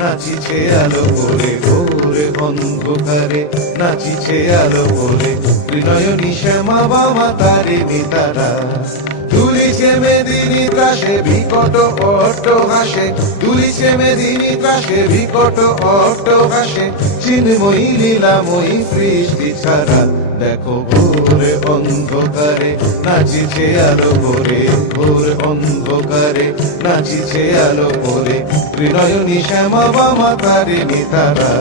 নাচিছে আলো করে, ভোর অন্ধকারে নাচিছে আলো করে, ত্রিনয়নী শ্যামা বামা তারিণী তারা। দুলিছে মেদিনী ত্রাসে বিকট অট্টহাসে, দুলিছে মেদিনী ত্রাসে বিকট অট্টহাসে, চিন্ময়ী লীলাময়ী সৃষ্টি ছাড়া। দেখো ভোর অন্ধকারে নাচিছে আলো করে, ভোর অন্ধকারে নাচিছে আলো করে, ত্রিনয়নী শ্যামা বামা তারিণী তারা।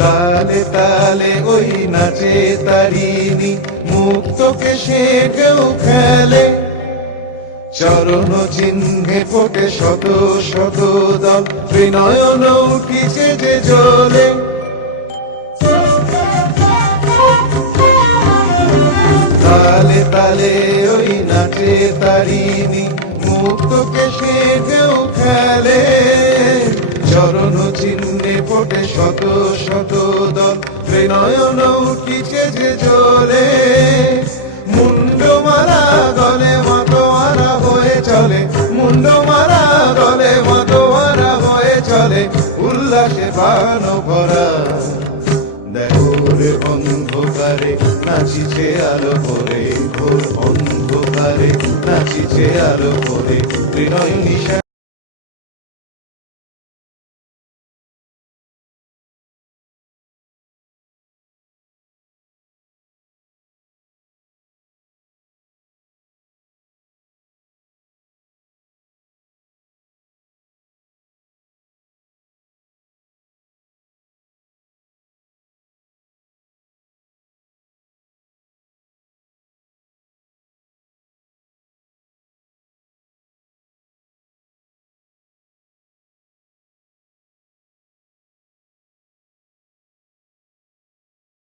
তালে তালে ওই নাচে তারিণী, মুক্তকে সে কেউ খেলে, চরণ চিহ্নে ফোটে শত শত দল, ত্রিনয়ন উঠিছে যে জ্বলে। তালে তালে ওই নাচে তারিণী, মুক্তকে সে কেউ খেলে, চরণ চিহ্নে ফোটে শত শত দল, ত্রিনয়ন উঠিছে যে জ্বলে। মুন্ডমালা গলে মাতোয়ারা হয়ে চলে, মুন্ডমালা গলে মাতোয়ারা হয়ে চলে, উল্লাসে প্রাণ ভরা। দেখো রে অন্ধকারে নাচিছে আলো করে, ভোর অন্ধকারে নাচিছে আলো করে, ত্রিনয়নী